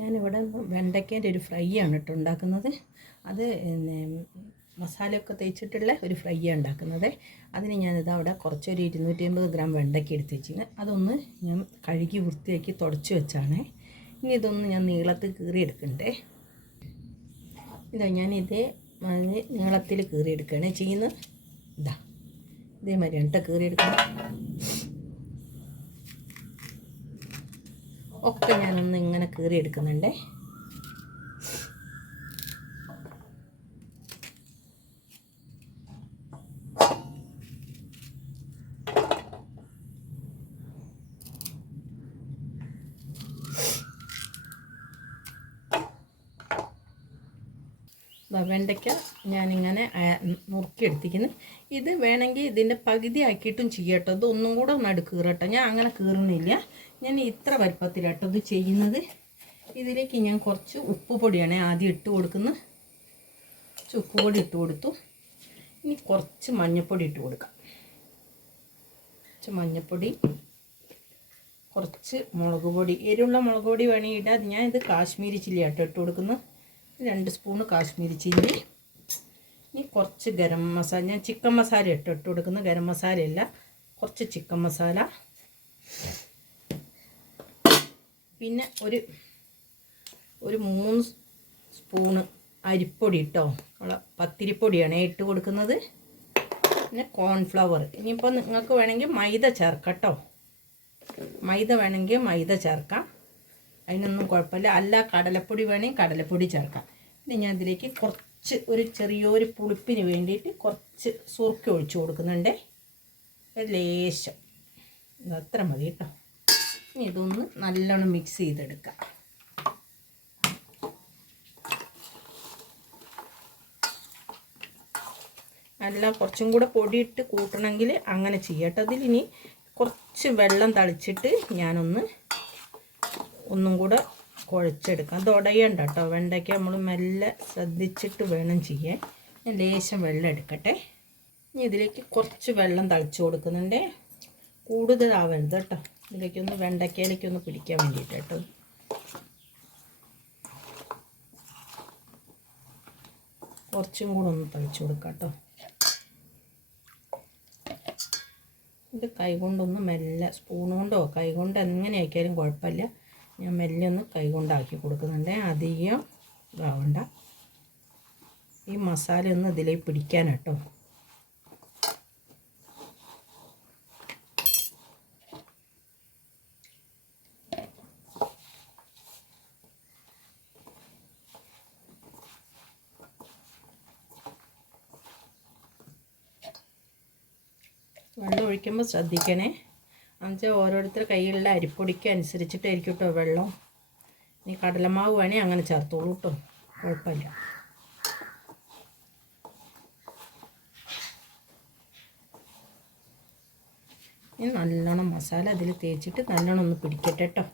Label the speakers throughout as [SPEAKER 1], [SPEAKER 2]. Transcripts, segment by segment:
[SPEAKER 1] ഞാനിവിടെ വെണ്ടയ്ക്കേന്റെ ഒരു ഫ്രൈ ആണ് കേട്ടോ ഉണ്ടാക്കുന്നത്. അത് മസാലയൊക്കെ തേച്ചിട്ടുള്ള ഒരു ഫ്രൈ ആണ് ഉണ്ടാക്കുന്നത്. അതിന് ഞാനിത് അവിടെ കുറച്ചൊരു ഇരുന്നൂറ്റി അമ്പത് ഗ്രാം വെണ്ടയ്ക്ക എടുത്ത് വെച്ചിന് അതൊന്ന് ഞാൻ കഴുകി വൃത്തിയാക്കി തുടച്ച് വെച്ചാണ്. ഇനി ഇതൊന്ന് ഞാൻ നീളത്തിൽ കീറി എടുക്കണ്ടേ ഇതാ ഞാനിതേ ഇതേ നീളത്തിൽ കീറിയെടുക്കുകയാണ് ചെയ്യുന്നത്. ഇതാ ഇതേമാതിരി കേട്ടോ കീറിയെടുക്കണം ഒക്കെ ഞാനൊന്ന് ഇങ്ങനെ കീറി എടുക്കുന്നുണ്ടേ വെണ്ടയ്ക്ക ഞാനിങ്ങനെ നുറുക്കിയെടുത്തിരിക്കുന്നു. ഇത് വേണമെങ്കിൽ ഇതിന്റെ പകുതി ആക്കിയിട്ടും ചെയ്യട്ടോ. ഇത് കൂടെ ഒന്ന് അടുക്ക് കീറട്ടോ ഞാൻ അങ്ങനെ കീറുന്നില്ല. ഞാൻ ഇത്ര വലുപ്പത്തിലാട്ടോ ഇത് ചെയ്യുന്നത്. ഇതിലേക്ക് ഞാൻ കുറച്ച് ഉപ്പ് പൊടിയാണ് ആദ്യം ഇട്ട് കൊടുക്കുന്നത്. കുറച്ച് ഉപ്പുപൊടി ഇട്ട് കൊടുത്തു. ഇനി കുറച്ച് മഞ്ഞൾപ്പൊടി ഇട്ട് കൊടുക്കാം. കുറച്ച് മഞ്ഞൾപ്പൊടി കുറച്ച് മുളക് പൊടി. എരിവുള്ള മുളക് പൊടി വേണമെങ്കിൽ ഇടാം. ഞാൻ ഇത് കാശ്മീരി ചില്ലി ആട്ടോ ഇട്ട് കൊടുക്കുന്നു രണ്ട് സ്പൂണ് കാശ്മീരി ചില്ലി. ഇനി കുറച്ച് ഗരം മസാല. ഞാൻ ചിക്കൻ മസാല ഇട്ട് ഇട്ട് കൊടുക്കുന്ന ഗരം മസാലയല്ല കുറച്ച് ചിക്കൻ മസാല. പിന്നെ ഒരു ഒരു മൂന്ന് സ്പൂണ് അരിപ്പൊടി ഇട്ടോ. നമ്മളെ പത്തിരിപ്പൊടിയാണ് ഇട്ട് കൊടുക്കുന്നത്. പിന്നെ കോൺഫ്ലവർ ഇനിയിപ്പോൾ നിങ്ങൾക്ക് വേണമെങ്കിൽ മൈദ ചേർക്കാം കേട്ടോ. മൈദ വേണമെങ്കിൽ മൈദ ചേർക്കാം. അതിനൊന്നും കുഴപ്പമില്ല. അല്ല കടലപ്പൊടി വേണമെങ്കിൽ കടലപ്പൊടി ചേർക്കാം. ഇനി ഞാൻ ഇതിലേക്ക് കുറച്ച് ഒരു ചെറിയൊരു പുളിപ്പിന് വേണ്ടിയിട്ട് കുറച്ച് സുറുക്കി ഒഴിച്ചു കൊടുക്കുന്നുണ്ട്. ലേശം. അത്ര മതി കേട്ടോ. ഇനി ഇതൊന്ന് നല്ലോണം മിക്സ് ചെയ്തെടുക്കാം. അല്ല കുറച്ചും കൂടെ പൊടിയിട്ട് കൂട്ടണമെങ്കിൽ അങ്ങനെ ചെയ്യട്ടെ അതിലിനി കുറച്ച് വെള്ളം തളിച്ചിട്ട് ഞാനൊന്ന് ഒന്നും കൂടെ കുഴച്ചെടുക്കാം. അത് ഉടയേണ്ട കേട്ടോ വെണ്ടയ്ക്ക നമ്മൾ മെല്ലെ ശ്രദ്ധിച്ചിട്ട് വേണം ചെയ്യാൻ. ഞാൻ ലേശം വെള്ളം എടുക്കട്ടെ. ഇനി ഇതിലേക്ക് കുറച്ച് വെള്ളം തളിച്ചു കൊടുക്കുന്നുണ്ട്. കൂടുതലാവരുത് കേട്ടോ ഇതിലേക്കൊന്ന് വെണ്ടയ്ക്കയിലേക്കൊന്ന് പിടിക്കാൻ വേണ്ടിയിട്ട് കേട്ടോ കുറച്ചും കൂടെ ഒന്ന് തളിച്ചു കൊടുക്കാം കേട്ടോ ഇത് കൈകൊണ്ടൊന്ന് മെല്ലെ സ്പൂൺ കൊണ്ടോ കൈകൊണ്ട് എങ്ങനെയാക്കിയാലും കുഴപ്പമില്ല. ഞാൻ മെല്ലെ ഒന്ന് കൈകൊണ്ടാക്കി കൊടുക്കുന്നുണ്ട്. അധികം ഇതാവണ്ട. ഈ മസാല ഒന്ന് ഇതിലേക്ക് പിടിക്കാൻ കേട്ടോ. വെള്ളം ഒഴിക്കുമ്പോൾ ശ്രദ്ധിക്കണേ. എന്നുവെച്ചാൽ ഓരോരുത്തർ കയ്യിലുള്ള അരിപ്പൊടിക്ക് അനുസരിച്ചിട്ടായിരിക്കും കേട്ടോ വെള്ളം. ഇനി കടലമാവ് വേണേൽ അങ്ങനെ ചേർത്തോളൂ കേട്ടോ കുഴപ്പമില്ല. ഇനി നല്ലോണം മസാല അതിൽ തേച്ചിട്ട് നല്ലോണം ഒന്ന് പിടിക്കട്ടെ കേട്ടോ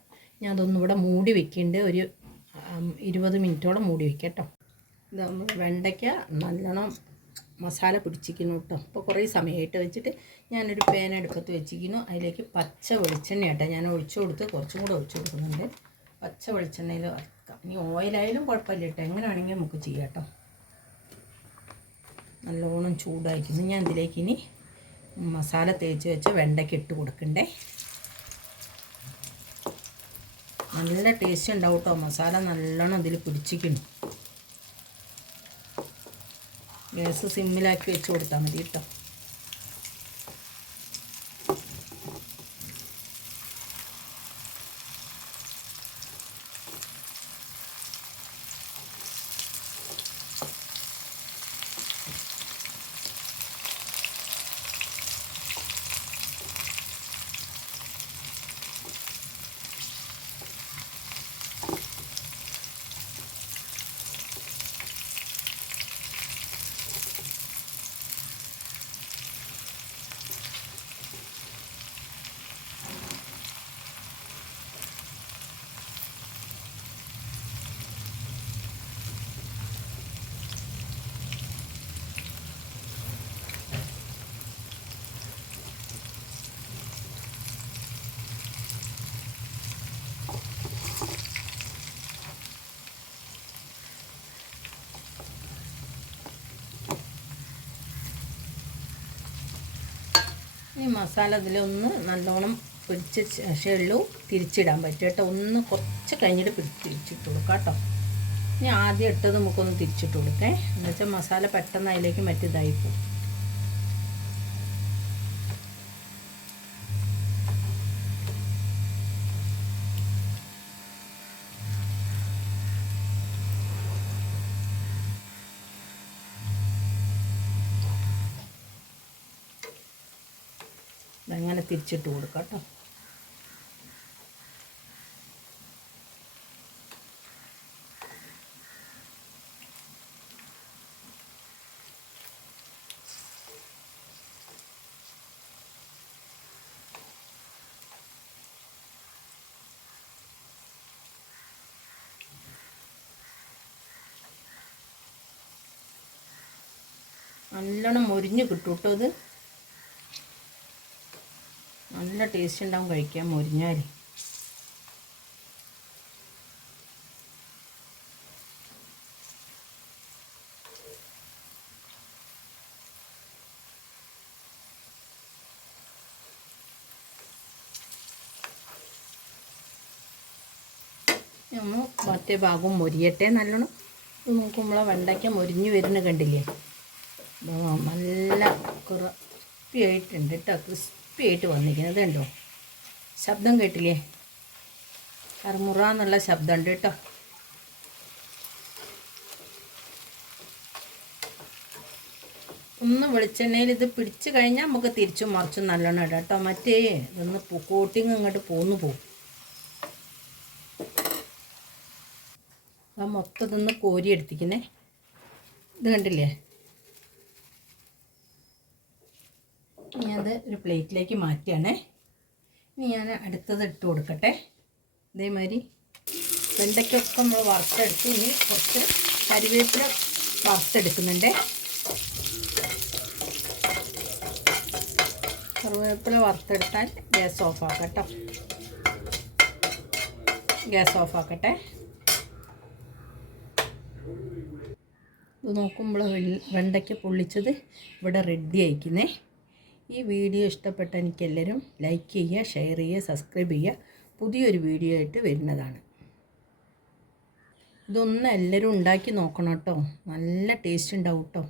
[SPEAKER 1] ഞാൻ അതൊന്നും ഇവിടെ മൂടി വെക്കുന്നുണ്ട് ഒരു ഇരുപത് മിനിറ്റോളം മൂടി വെക്കാം ഇത് വെണ്ടയ്ക്ക നല്ലോണം മസാല പിടിച്ചിരിക്കുന്നു കേട്ടോ. അപ്പോൾ കുറേ സമയമായിട്ട് വെച്ചിട്ട് ഞാനൊരു പേന അടുപ്പത്ത് വെച്ചിരിക്കുന്നു. അതിലേക്ക് പച്ച വെളിച്ചെണ്ണ കേട്ടോ. ഞാൻ ഒഴിച്ചു കൊടുത്ത് കുറച്ചും കൂടെ ഒഴിച്ചു കൊടുക്കുന്നുണ്ട്. പച്ച വെളിച്ചെണ്ണയിൽ വറുക്കാം. ഇനി ഓയിലായാലും കുഴപ്പമില്ല കേട്ടോ. എങ്ങനെ വേണമെങ്കിലും നമുക്ക് ചെയ്യാം കേട്ടോ. നല്ലോണം ചൂടായിരിക്കുന്നു. ഞാൻ ഇതിലേക്ക് ഇനി മസാല തേച്ച് വെച്ച് വെണ്ടയ്ക്ക് ഇട്ട് കൊടുക്കണ്ടേ. നല്ല ടേസ്റ്റ് ഉണ്ടാവും കേട്ടോ. മസാല നല്ലോണം ഇതിൽ പിടിച്ചിക്കുന്നു ഗ്യാസ് സിമ്മിലാക്കി വെച്ച് കൊടുത്താൽ മതി കേട്ടോ. മസാല ഇതിലൊന്ന് നല്ലോണം പിടിച്ച ശേഷമേ ഉള്ളൂ. തിരിച്ചിടാൻ പറ്റും കേട്ടോ. ഒന്ന് കുറച്ച് കഴിഞ്ഞിട്ട് തിരിച്ചിട്ട് കൊടുക്കാം കേട്ടോ. ഇനി ആദ്യം ഇട്ടത് നമുക്കൊന്ന് തിരിച്ചിട്ട് കൊടുക്കേ എന്നുവെച്ചാൽ മസാല പെട്ടെന്ന് അതിലേക്ക് മറ്റിതായി പോകും. അങ്ങനെ തിരിച്ചിട്ട് കൊടുക്കാം കേട്ടോ. നല്ലോണം മൊരിഞ്ഞ് കിട്ടും കേട്ടോ ഇത്. നല്ല ടേസ്റ്റ് ഉണ്ടാവും കഴിക്കാൻ മുരിഞ്ഞാൽ മറ്റേ ഭാഗവും മൊരിയട്ടെ നല്ലോണം. നോക്കുമ്പോൾ വെണ്ടയ്ക്ക മൊരിഞ്ഞ് വരുന്ന കണ്ടില്ലേ? നല്ല ക്രിസ്പി ആയിട്ടുണ്ട് കേട്ടോ ക്രിസ്പി ആയിട്ട് വന്നിരിക്കുന്നത്. കണ്ടോ ശബ്ദം കേട്ടില്ലേ? കറുമുറ എന്നുള്ള ശബ്ദമുണ്ട് കേട്ടോ. ഒന്ന് വെളിച്ചെണ്ണയിൽ ഇത് പിടിച്ച് കഴിഞ്ഞാൽ നമുക്ക് തിരിച്ചും മറിച്ചും നല്ലോണം ഇടാം കേട്ടോ. മറ്റേ ഇതൊന്ന് കോട്ടിങ് ഇങ്ങോട്ട് പോന്നു പോകും ആ മൊത്തം ഇതൊന്ന് കോരി എടുത്തിക്കുന്നേ ഇത് കണ്ടില്ലേ? ഇനി അത് ഒരു പ്ലേറ്റിലേക്ക് മാറ്റുകയാണേ ഇനി ഞാൻ അടുത്തത് ഇട്ട് കൊടുക്കട്ടെ. ഇതേമാതിരി വെണ്ടയ്ക്കൊക്കെ നമ്മൾ വറുത്തെടുത്ത്. ഇനി കുറച്ച് കരിവേപ്പില വറുത്തെടുക്കുന്നുണ്ട്. കറിവേപ്പില വറുത്തെടുത്താൽ ഗ്യാസ് ഓഫ് ആക്കട്ടോ ഗ്യാസ് ഓഫ് ആക്കട്ടെ. ഇത് നോക്കുമ്പോൾ വെണ്ടയ്ക്ക പൊള്ളിച്ചത് ഇവിടെ റെഡി ആയിക്കുന്നേ ഈ വീഡിയോ ഇഷ്ടപ്പെട്ട എനിക്കെല്ലാവരും ലൈക്ക് ചെയ്യുക ഷെയർ ചെയ്യുക സബ്സ്ക്രൈബ് ചെയ്യുക. പുതിയൊരു വീഡിയോ ആയിട്ട് വരുന്നതാണ്. ഇതൊന്ന് എല്ലാവരും ഉണ്ടാക്കി നോക്കണം കേട്ടോ. നല്ല ടേസ്റ്റ് ഉണ്ടാവും കേട്ടോ.